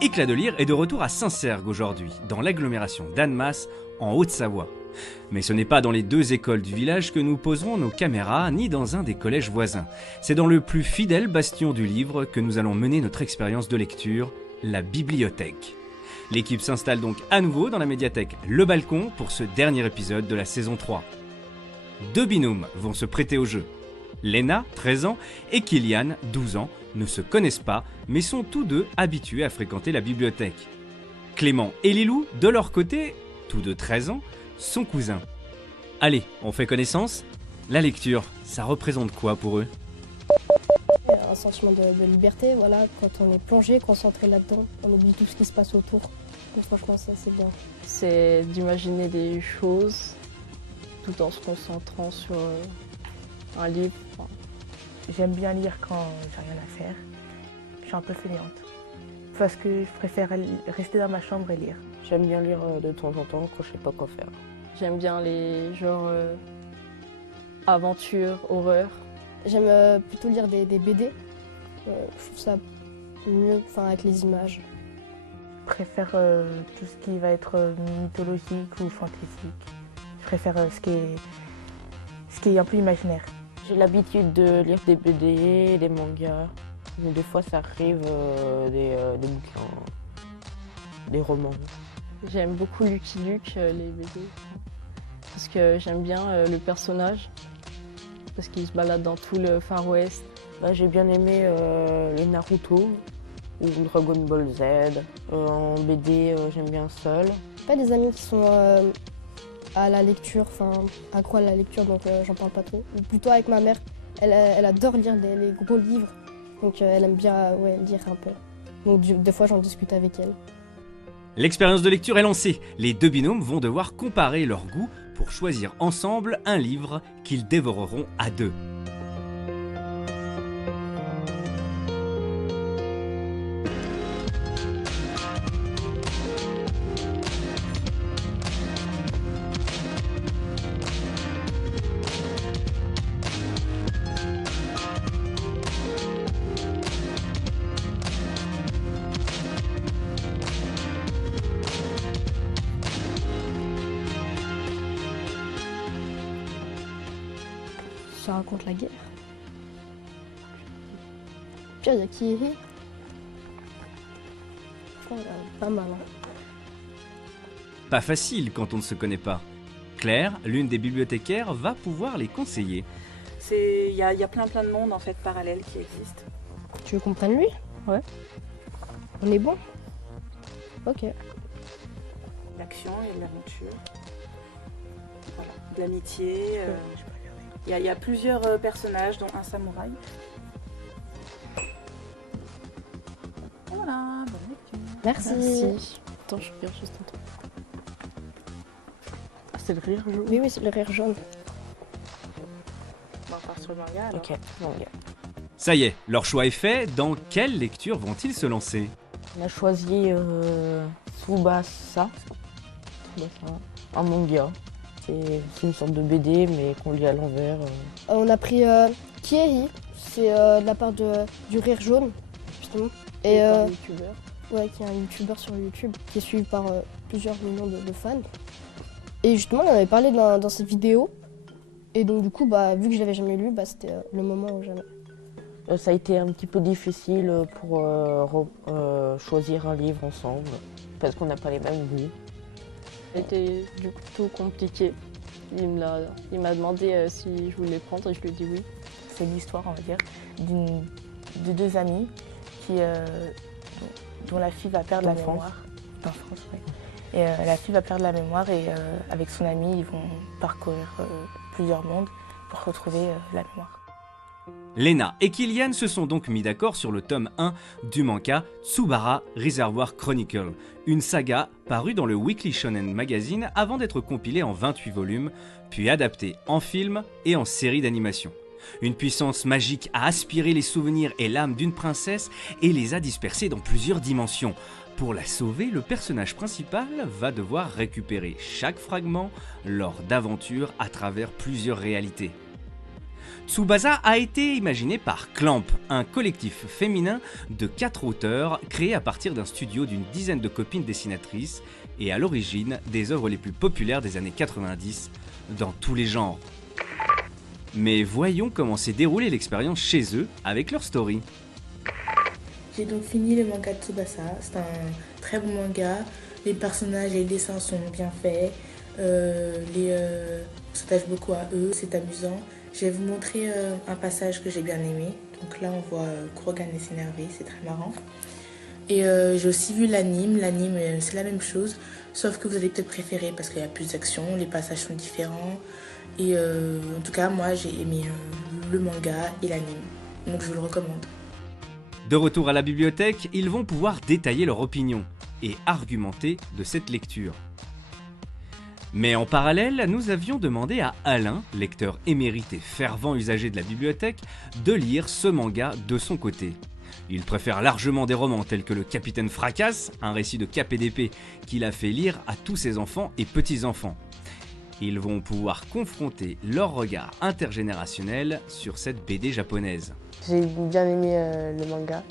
Éclat de lire est de retour à Saint-Cergue aujourd'hui, dans l'agglomération d'Annemasse, en Haute-Savoie. Mais ce n'est pas dans les 2 écoles du village que nous poserons nos caméras, ni dans un des collèges voisins. C'est dans le plus fidèle bastion du livre que nous allons mener notre expérience de lecture, la bibliothèque. L'équipe s'installe donc à nouveau dans la médiathèque Le Balcon pour ce dernier épisode de la saison 3. 2 binômes vont se prêter au jeu. Léna, 13 ans, et Kylian, 12 ans, ne se connaissent pas, mais sont tous deux habitués à fréquenter la bibliothèque. Clément et Lilou, de leur côté, tous deux 13 ans, sont cousins. Allez, on fait connaissance ? La lecture, ça représente quoi pour eux ? Un sentiment de liberté, voilà, quand on est plongé, concentré là-dedans, on oublie tout ce qui se passe autour. Donc franchement, ça c'est bien. C'est d'imaginer des choses tout en se concentrant sur un livre. J'aime bien lire quand j'ai rien à faire. Je suis un peu fainéante. Parce que je préfère rester dans ma chambre et lire. J'aime bien lire de temps en temps quand je sais pas quoi faire. J'aime bien les genres aventure, horreur. J'aime plutôt lire des BD. Je trouve ça mieux avec les images. Je préfère tout ce qui va être mythologique ou fantastique. Je préfère ce qui est un peu imaginaire. J'ai l'habitude de lire des BD, des mangas. Mais des fois, ça arrive des bouquins, des romans. J'aime beaucoup Lucky Luke, les BD. Parce que j'aime bien le personnage. Parce qu'il se balade dans tout le Far West. J'ai bien aimé les Naruto ou Dragon Ball Z. En BD, j'aime bien Seul. J'ai pas des amis qui sont à la lecture, accro à la lecture, donc j'en parle pas trop. Ou plutôt avec ma mère, elle adore lire les gros livres, donc elle aime bien lire un peu. Donc des fois j'en discute avec elle. L'expérience de lecture est lancée. Les 2 binômes vont devoir comparer leurs goûts pour choisir ensemble un livre qu'ils dévoreront à 2. Ça raconte la guerre. Puis il y a qui est pas mal. Pas facile quand on ne se connaît pas. Claire, l'une des bibliothécaires, va pouvoir les conseiller. Il y a plein de mondes en fait parallèles qui existent. Tu veux qu'on prenne lui ? Ouais. On est bon ? Ok. L'action et l'aventure. Voilà. De l'amitié. Il y a plusieurs personnages, dont un samouraï. Voilà, bonne lecture. Merci. Attends, je regarde juste un truc. Ah, c'est le rire jaune. Oui, c'est le rire jaune. On part sur le manga alors. Ok, manga. Ça y est, leur choix est fait. Dans quelle lecture vont-ils se lancer ? On a choisi Tsubasa, un manga. C'est une sorte de BD, mais qu'on lit à l'envers. On a pris Kieri, c'est de la part du rire jaune, justement. Et un youtubeur. qui est un youtubeur sur YouTube, qui est suivi par plusieurs millions de fans. Et justement, on en avait parlé dans cette vidéo. Et donc du coup, vu que je l'avais jamais lu, c'était le moment où jamais. Ça a été un petit peu difficile pour choisir un livre ensemble, parce qu'on n'a pas les mêmes goûts. C'était du coup tout compliqué. Il m'a demandé si je voulais prendre et je lui ai dit oui. C'est l'histoire, on va dire, de 2 amis dont la fille va perdre la mémoire. D'enfance, oui. Et la fille va perdre la mémoire et avec son ami, ils vont parcourir plusieurs mondes pour retrouver la mémoire. Léna et Kylian se sont donc mis d'accord sur le tome 1 du manga Tsubara Reservoir Chronicle, une saga parue dans le Weekly Shonen Magazine avant d'être compilée en 28 volumes, puis adaptée en film et en série d'animation. Une puissance magique a aspiré les souvenirs et l'âme d'une princesse et les a dispersés dans plusieurs dimensions. Pour la sauver, le personnage principal va devoir récupérer chaque fragment lors d'aventures à travers plusieurs réalités. Tsubasa a été imaginé par Clamp, un collectif féminin de 4 auteurs créé à partir d'un studio d'une dizaine de copines dessinatrices et à l'origine des œuvres les plus populaires des années 90 dans tous les genres. Mais voyons comment s'est déroulée l'expérience chez eux avec leur story. J'ai donc fini le manga de Tsubasa. C'est un très bon manga. Les personnages et les dessins sont bien faits. On s'attache beaucoup à eux, c'est amusant. Je vais vous montrer un passage que j'ai bien aimé. Donc là, on voit Kurogan s'énerver, c'est très marrant. Et j'ai aussi vu l'anime. L'anime, c'est la même chose, sauf que vous allez peut-être préférer parce qu'il y a plus d'action, les passages sont différents. Et en tout cas, moi, j'ai aimé le manga et l'anime. Donc je vous le recommande. De retour à la bibliothèque, ils vont pouvoir détailler leur opinion et argumenter de cette lecture. Mais en parallèle, nous avions demandé à Alain, lecteur émérite et fervent usager de la bibliothèque, de lire ce manga de son côté. Il préfère largement des romans tels que Le Capitaine Fracasse, un récit de Cap et d'épée qu'il a fait lire à tous ses enfants et petits-enfants. Ils vont pouvoir confronter leur regard intergénérationnel sur cette BD japonaise. J'ai bien aimé le manga.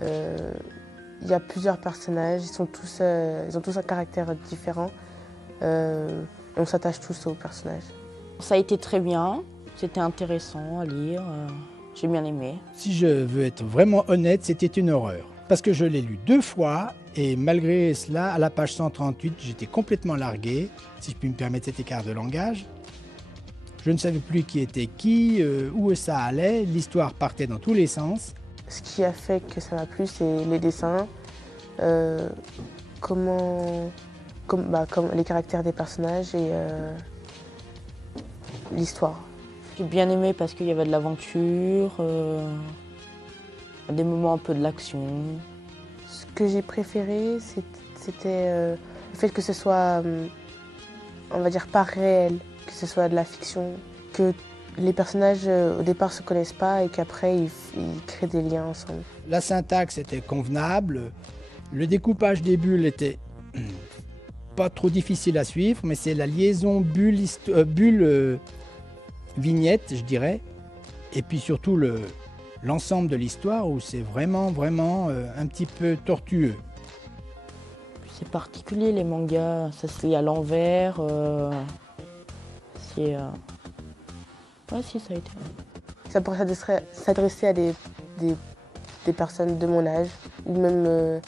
Il y a plusieurs personnages, ils ont tous un caractère différent. On s'attache tous aux personnages. Ça a été très bien, c'était intéressant à lire, j'ai bien aimé. Si je veux être vraiment honnête, c'était une horreur. Parce que je l'ai lu 2 fois et malgré cela, à la page 138, j'étais complètement largué, si je puis me permettre cet écart de langage. Je ne savais plus qui était qui, où ça allait, l'histoire partait dans tous les sens. Ce qui a fait que ça m'a plu, c'est les dessins, comme les caractères des personnages et l'histoire. J'ai bien aimé parce qu'il y avait de l'aventure, des moments un peu de l'action. Ce que j'ai préféré, c'était le fait que ce soit, on va dire, pas réel, que ce soit de la fiction, que les personnages au départ ne se connaissent pas et qu'après ils créent des liens ensemble. La syntaxe était convenable, le découpage des bulles était pas trop difficile à suivre, mais c'est la liaison bulle-vignette, je dirais, et puis surtout l'ensemble de l'histoire où c'est vraiment un petit peu tortueux. C'est particulier les mangas, ça se lit à l'envers. Ouais, si, ça a été. Ça pourrait s'adresser à des personnes de mon âge ou même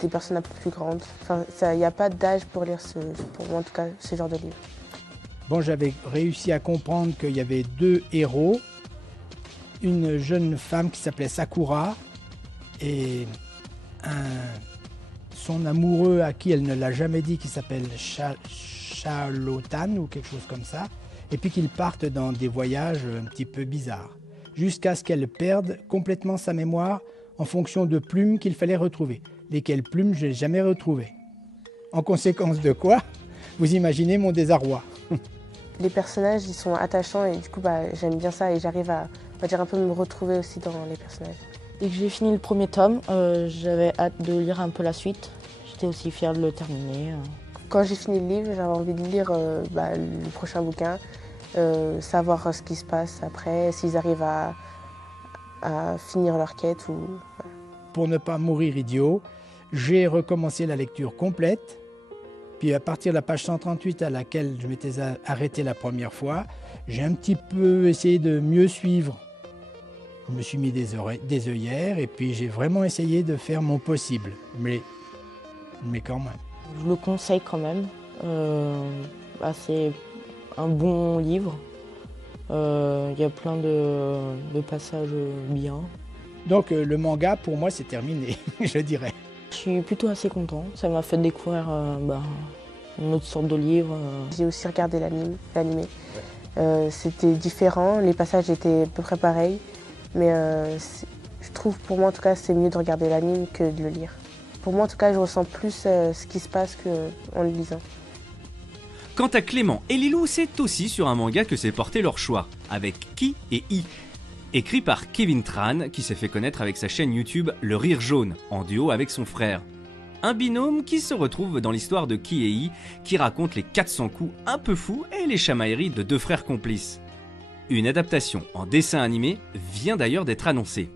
des personnes un peu plus grandes. Enfin, il n'y a pas d'âge pour lire pour moi en tout cas, ce genre de livre. Bon, j'avais réussi à comprendre qu'il y avait 2 héros, une jeune femme qui s'appelait Sakura et son amoureux à qui elle ne l'a jamais dit, qui s'appelle Charlotan ou quelque chose comme ça, et puis qu'ils partent dans des voyages un petit peu bizarres, jusqu'à ce qu'elle perde complètement sa mémoire en fonction de plumes qu'il fallait retrouver. Lesquelles plumes je n'ai jamais retrouvées. En conséquence de quoi, vous imaginez mon désarroi. Les personnages, ils sont attachants et du coup, j'aime bien ça et j'arrive à, on va dire, un peu me retrouver aussi dans les personnages. Dès que j'ai fini le premier tome, j'avais hâte de lire un peu la suite. J'étais aussi fière de le terminer. Quand j'ai fini le livre, j'avais envie de lire le prochain bouquin, savoir ce qui se passe après, s'ils arrivent à finir leur quête. Voilà. Pour ne pas mourir idiot, j'ai recommencé la lecture complète. Puis à partir de la page 138 à laquelle je m'étais arrêté la première fois, j'ai un petit peu essayé de mieux suivre. Je me suis mis des œillères et puis j'ai vraiment essayé de faire mon possible. Mais quand même. Je le conseille quand même. C'est un bon livre. Il y a plein de passages bien. Donc le manga, pour moi, c'est terminé, je dirais. Je suis plutôt assez content. Ça m'a fait découvrir une autre sorte de livre. J'ai aussi regardé l'animé. C'était différent, les passages étaient à peu près pareils. Mais je trouve, pour moi en tout cas, c'est mieux de regarder l'anime que de le lire. Pour moi en tout cas, je ressens plus ce qui se passe qu'en le lisant. Quant à Clément et Lilou, c'est aussi sur un manga que s'est porté leur choix, avec Ki et I. Écrit par Kevin Tran, qui s'est fait connaître avec sa chaîne YouTube Le Rire Jaune, en duo avec son frère. Un binôme qui se retrouve dans l'histoire de Ki et I, qui raconte les 400 coups un peu fous et les chamailleries de 2 frères complices. Une adaptation en dessin animé vient d'ailleurs d'être annoncée.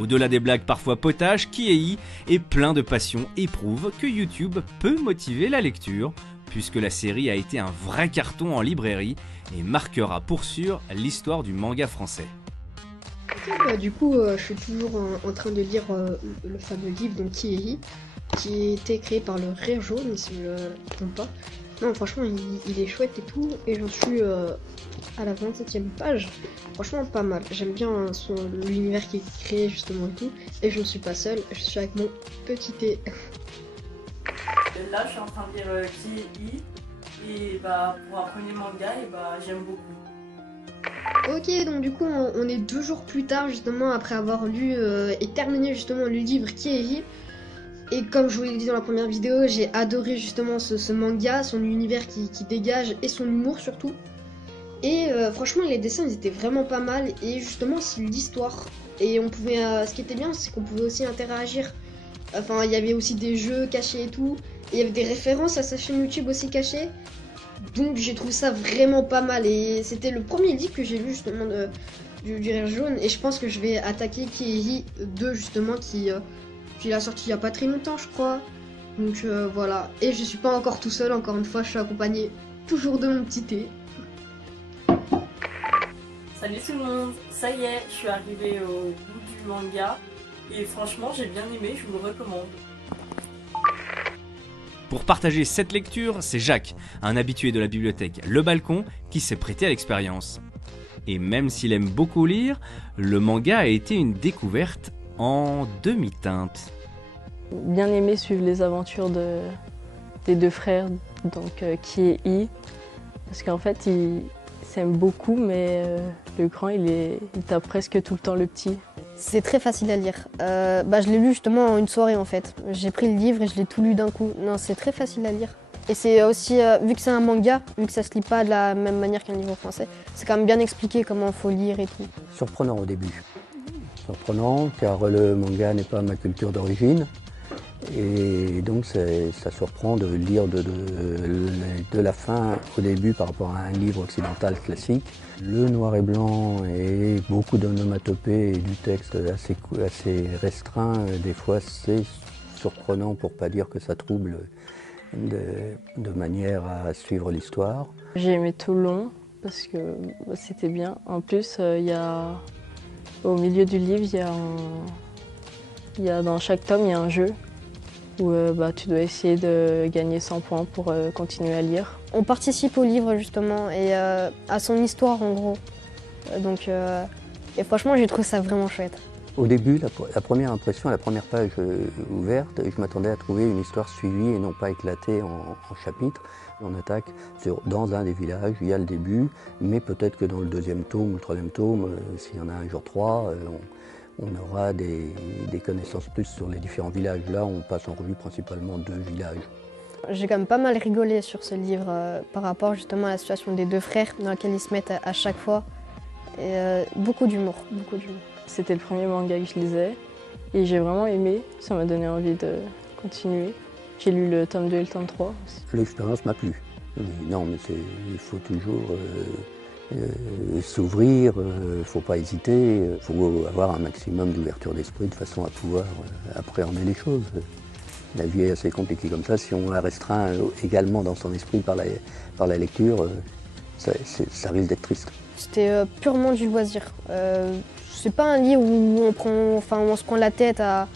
Au-delà des blagues parfois potaches, Kiei et plein de passion éprouve que YouTube peut motiver la lecture, puisque la série a été un vrai carton en librairie et marquera pour sûr l'histoire du manga français. Du coup, je suis toujours en train de lire le fameux livre donc Kiei, qui a été créé par le Rire Jaune, si je ne me trompe pas. Non, franchement, il est chouette et tout, et j'en suis à la 27e page. Franchement, pas mal. J'aime bien l'univers qui est créé justement et tout, et je ne suis pas seule, je suis avec mon petit thé. Là, je suis en train de lire Kiei, et pour un premier manga, j'aime beaucoup. Ok, donc du coup, on est 2 jours plus tard, justement, après avoir lu et terminé justement le livre Kiei. Et comme je vous l'ai dit dans la première vidéo, j'ai adoré justement ce manga, son univers qui dégage et son humour surtout. Et franchement, les dessins ils étaient vraiment pas mal et justement c'est l'histoire. Et on pouvait, ce qui était bien, c'est qu'on pouvait aussi interagir. Enfin, il y avait aussi des jeux cachés et tout. Et il y avait des références à sa chaîne YouTube aussi cachées. Donc j'ai trouvé ça vraiment pas mal. Et c'était le premier livre que j'ai lu justement du Rire Jaune. Et je pense que je vais attaquer Kiei 2 justement qui a sorti il y a pas très longtemps je crois. Donc voilà. Et je suis pas encore tout seul, encore une fois, je suis accompagné toujours de mon petit thé. Salut tout le monde, ça y est, je suis arrivée au bout du manga et franchement j'ai bien aimé, je vous le recommande. Pour partager cette lecture, c'est Jacques, un habitué de la bibliothèque Le Balcon, qui s'est prêté à l'expérience. Et même s'il aime beaucoup lire, le manga a été une découverte en demi-teinte. Bien aimé suivre les aventures des 2 frères, donc Kiei, parce qu'en fait ils s'aiment beaucoup, mais le grand il tape presque tout le temps le petit. C'est très facile à lire. Je l'ai lu justement en une soirée en fait. J'ai pris le livre et je l'ai tout lu d'un coup. Non, c'est très facile à lire. Et c'est aussi, vu que c'est un manga, vu que ça se lit pas de la même manière qu'un livre français, c'est quand même bien expliqué comment il faut lire et tout. Surprenant au début. Surprenant car le manga n'est pas ma culture d'origine. Et donc ça surprend de lire de la fin au début par rapport à un livre occidental classique. Le noir et blanc et beaucoup d'onomatopées et du texte assez restreint, des fois c'est surprenant pour pas dire que ça trouble de manière à suivre l'histoire. J'ai aimé tout le long parce que c'était bien. En plus, au milieu du livre, dans chaque tome, il y a un jeu où tu dois essayer de gagner 100 points pour continuer à lire. On participe au livre justement et à son histoire en gros. Et franchement, j'ai trouvé ça vraiment chouette. Au début, la première impression, la première page ouverte, je m'attendais à trouver une histoire suivie et non pas éclatée en chapitres. On attaque dans un des villages, il y a le début, mais peut-être que dans le 2e tome ou le 3e tome, s'il y en a un jour 3, on aura des connaissances plus sur les différents villages. Là, on passe en revue principalement 2 villages. J'ai quand même pas mal rigolé sur ce livre par rapport justement à la situation des 2 frères dans laquelle ils se mettent à chaque fois. Et beaucoup d'humour, beaucoup d'humour. C'était le premier manga que je lisais et j'ai vraiment aimé, ça m'a donné envie de continuer. J'ai lu le tome 2 et le tome 3 aussi. L'expérience m'a plu. Non, mais il faut toujours s'ouvrir, il ne faut pas hésiter, il faut avoir un maximum d'ouverture d'esprit de façon à pouvoir appréhender les choses. La vie est assez compliquée comme ça, si on la restreint également dans son esprit par la lecture, ça risque d'être triste. C'était purement du loisir. C'est pas un livre où on se prend la tête à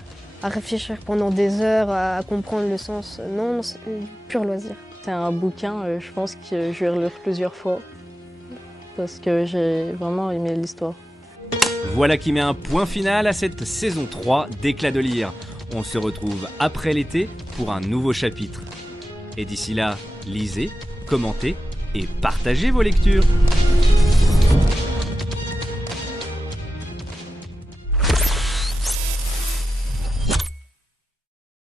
réfléchir pendant des heures, à comprendre le sens. Non, c'est pur loisir. C'est un bouquin, je pense que je vais relire plusieurs fois parce que j'ai vraiment aimé l'histoire. Voilà qui met un point final à cette saison 3 d'Éclat de lire. On se retrouve après l'été pour un nouveau chapitre. Et d'ici là, lisez, commentez et partagez vos lectures.